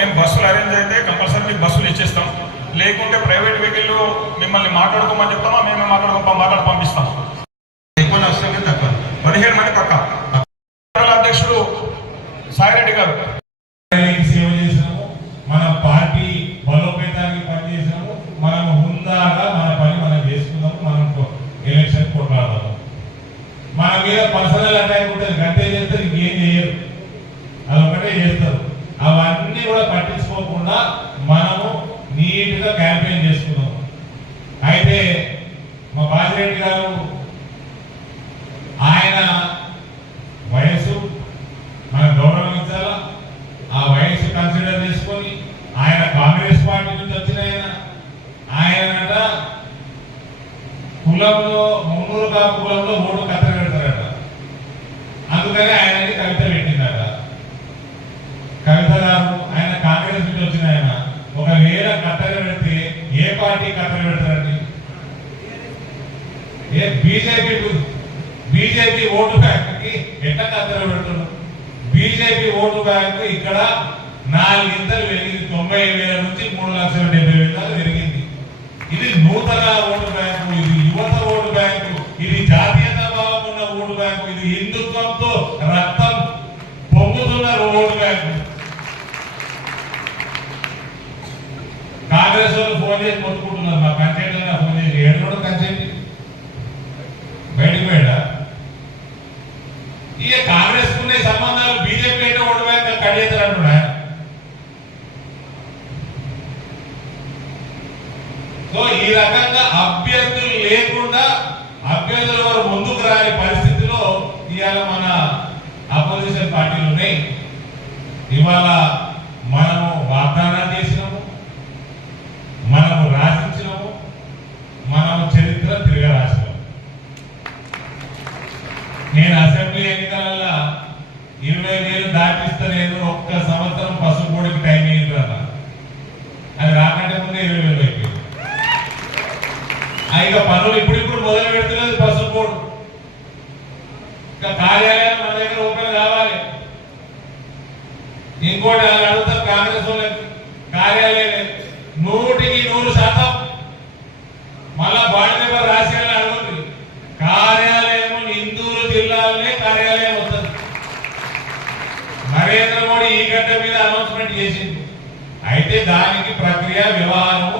మేము బస్సులు అరేంజ్ అయితే కంపల్సరీ మీకు బస్సులు ఇచ్చేస్తాం. లేకుంటే ప్రైవేట్ వెహికల్ మిమ్మల్ని మాట్లాడుకోమని చెప్తామా మేమే మాట్లాడుకో మాట్లాడి పంపిస్తాం. ఎక్కువ కానీ తక్కువ. పదిహేడు మంది పక్క. అధ్యక్షుడు సాయిరెడ్డి గారు. పార్టీకి సేవ చేసినాము మన పార్టీ బలోపేతానికి పనిచేసినాము మనం హుందాగా మన పని మనం మనం ఎలక్షన్ కొట్లాడదాము. మన మీద పర్సనల్ అటాక్ ఉంటుంది. గంటే చేస్తారు ఇంకేం చేయరు అదొకటే చేస్తారు అవన్నీ కూడా పట్టించుకోకుండా మనము నీట్గా క్యాంపెయిన్ చేసుకున్నాము అయితే మా బాజిరెడ్డి గారు ఆయన వయసు మనం గౌరవించాలా ఆ వయసు కన్సిడర్ చేసుకొని ఆయన కాంగ్రెస్ పార్టీ నుంచి వచ్చిన ఆయన ఆయనట కులంలో మున్నూరు కాపు కులంలో ఓటు కథ పెడతారట అందుకని ఆయనని కవిత పెట్టిందట కవిత గారు ఆయన కాంగ్రెస్ నుంచి వచ్చిన ఆయన ఒకవేళ పెడితే ఏ పార్టీ కత్తెర పెడతారండి ఏ బీజేపీ బీజేపీ ఓటు బ్యాంక్కి ఎట్లా కత్తెర పెడుతున్నారు బీజేపీ ఓటు బ్యాంకు ఇక్కడ నాలుగింతలు వెళ్ళింది తొంభై వేల నుంచి మూడు లక్షల డెబ్బై వేల దాకా పెరిగింది ఇది నూతన ఓటు బ్యాంకు ఇది యువత ఓటు బ్యాంకు ఇది జాతీయత భావం ఉన్న ఓటు బ్యాంకు ఇది హిందుత్వంతో రక్తం పొంగుతున్న ఓటు బ్యాంకు కాంగ్రెస్ వాళ్ళు ఫోన్ చేసి కొట్టుకుంటున్నారు మా కంటెంట్ ఫోన్ చేసి ఏడు కూడా కంటెంట్ బయటకు పోయాడా? ఇక కాంగ్రెస్ కునే సంబంధాలు బీజేపీ అయితే ఓటు బ్యాంక్ అంటున్నా? సో ఈ రకంగా అభ్యర్థులు లేకుండా అభ్యర్థులు వారు ముందుకు రాని పరిస్థితిలో ఇవాళ మన అపోజిషన్ పార్టీలు ఉన్నాయి. ఇవాళ మనం నేను అసెంబ్లీ ఎన్నికల ఇరవై వేలు దాటిస్తలేదు ఒక్క సంవత్సరం పసుపుడికి టైం ఇయ్యండి అది రాకంటే ముందే ఇరవై వేలు అయిపోయింది. ఇక పనులు ఇప్పుడిప్పుడు మొదలు పెడుతున్నది పసుపుడు ఇంకా కార్యాలయాలు మన దగ్గర ఓపెన్ కావాలి. ఇంకోటి అలా అడుగుతారు కాంగ్రెస్ వాళ్ళకి. కార్యాలయం వస్తుంది నరేంద్ర మోడీ ఈ గంట మీద అనౌన్స్మెంట్ చేసింది. అయితే దానికి ప్రక్రియ వ్యవహారం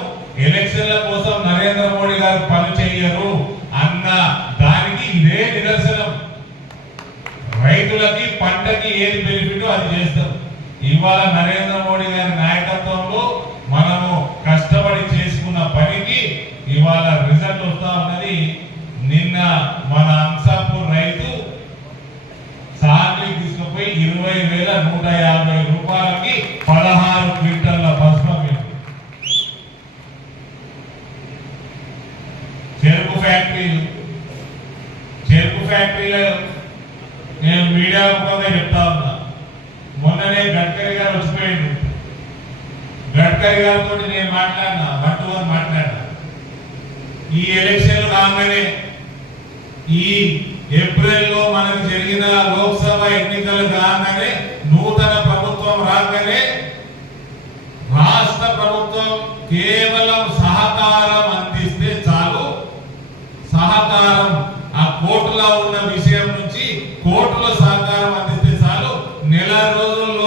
ఎలక్షన్ల కోసం నరేంద్ర మోడీ గారు పని చేయరు అన్న దానికి ఇదే నిదర్శనం. రైతులకి పంటకి ఏది బెనిఫిట్ అది చేస్తాం. ఇవాళ నరేంద్ర మోడీ గారి నాయకత్వంలో మనము కష్టపడి చేసుకున్న పనికి ఇవాళ రిజల్ట్ వస్తా ఉన్నది. నిన్న మన తీసుకుపోయి ఇరవై వేల నూట యాభై రూపాయలకి పదహారు క్వింటల్ల భస్మం చెరుకు ఫ్యాక్టరీలు. చెరుకు ఫ్యాక్టరీలో నేను మీడియా ముఖంగా చెప్తా ఉన్నా. మొన్ననే గడ్కరీ గారు వచ్చిపోయిండు. గడ్కరీ గారితో నేను మాట్లాడినా వన్ టు మాట్లాడినా. ఈ ఎలక్షన్ రాగానే ఈ ఏప్రిల్లో మనకు జరిగిన లోక్ ఎన్నికలు కాగానే నూతన ప్రభుత్వం రాగానే రాష్ట్ర ప్రభుత్వం కేవలం సహకారం అందిస్తే చాలు. సహకారం ఆ కోర్టులో ఉన్న విషయం నుంచి కోర్టులో సహకారం అందిస్తే చాలు. నెల రోజుల్లో